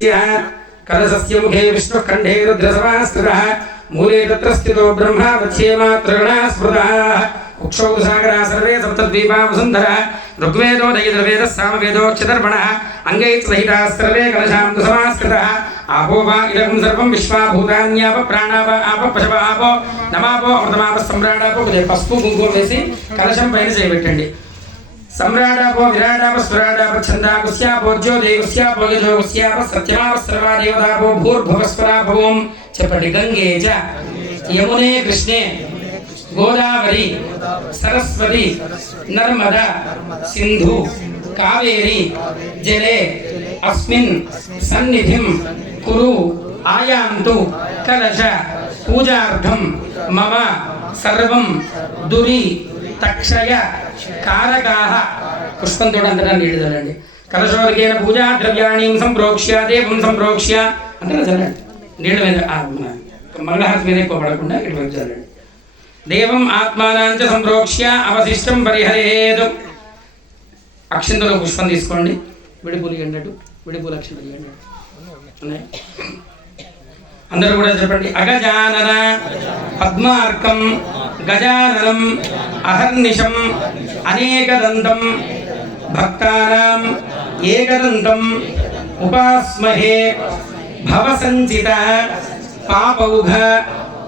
కలశస్య ముఖే విష్ణుః కంఠే రుద్రసమాస్థితः మూలే తత్ర స్థితో బ్రహ్మ వచ్యేమాత్రగణా స్మృతः కుక్షౌ సాగరా సర్వే సప్తద్వీపా వసుంధర ఋగ్వేదో దయదుర్వేద సామవేదోక్షతర్పణः అంగైः సహితాः సర్వే కలశాంతు సమాస్కృతः ఆపో వా ఇదకం సర్వం విశ్వాభూతాన్యాప ప్రాణాప ఆప పశవ ఆపో నమాపో అమృతమాప సమ్రాడాపో కొద్దిగా పసుపు కుంకుమ వేసి కలశం పైన చేయబెట్టండి सम्राडापो विराडापो स्वराडापो च पटिगङ्गे च। यमुने कृष्णे, गोदावरी, सरस्वती, नर्मदा, सिन्धु, कावेरी, जले, अस्मिन् सन्निधिं कुरु, आयान्तु, कलश पूजार्थं मम सर्वं दुरी తక్షయ కారకాహ పుష్పంతో అంతటా నీళ్ళు చల్లండి కలశోదకేన పూజా ద్రవ్యాణి సంప్రోక్ష్య దేవం సంప్రోక్ష్య. అంతటా చల్లండి నీళ్ళ మీద మంగళహారతి మీద ఎక్కువ పడకుండా ఇటు చల్లండి దేవం ఆత్మానాంచ సంప్రోక్ష్య అవశిష్టం పరిహరేదు. అక్షంతలో పుష్పం తీసుకోండి. విడిపూలు ఎండటు విడిపూలు అక్షంతలు ఎండటు ఉన్నాయి. అందరూ కూడా చెప్పండి అగజానన పద్మార్కం గజాననం అహర్నిశం అనేకదంతం భక్తానాం ఏకదంతం ఉపాస్మహే భవసంచిత పాపౌఘ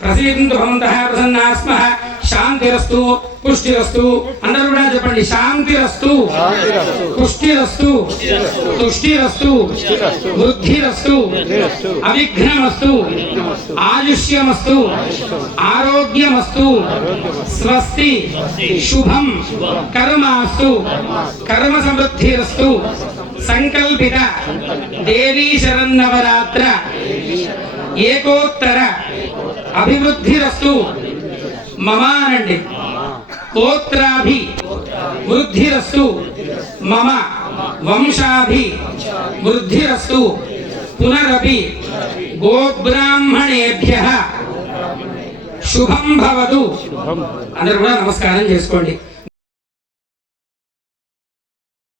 ప్రాకలశే కించిద్ ఉదకం నినీయాదు దీర్ఘవాయురస్తు మనస్సమాధీరాం సమాహిరమనసస్మః ప్రసీదంతు భవంతః ప్రసన్నా స్మః శాంతిరస్తు పుష్టిరస్తు అందరూ కూడా చెప్పండి శాంతిరస్తు పుష్టిరస్తు తుష్టిరస్తు వృద్ధిరస్తు అవిఘ్నమస్తు ఆయుష్యమస్తు ఆరోగ్యమస్తు స్వస్తి శుభం కర్మాస్తు కర్మ సమృద్ధిరస్తు సంకల్పిత దేవీ శరన్నవరాత్ర ఏకోత్తర అభివృద్ధిరస్తు మమ అనండి కోత్రాభి వృద్ధిరస్తు మమ వంశాభి వృద్ధిరస్తు పునరపి గోబ్రాహ్మణేభ్య. శుభం భవతు. అందరూ కూడా నమస్కారం చేసుకోండి.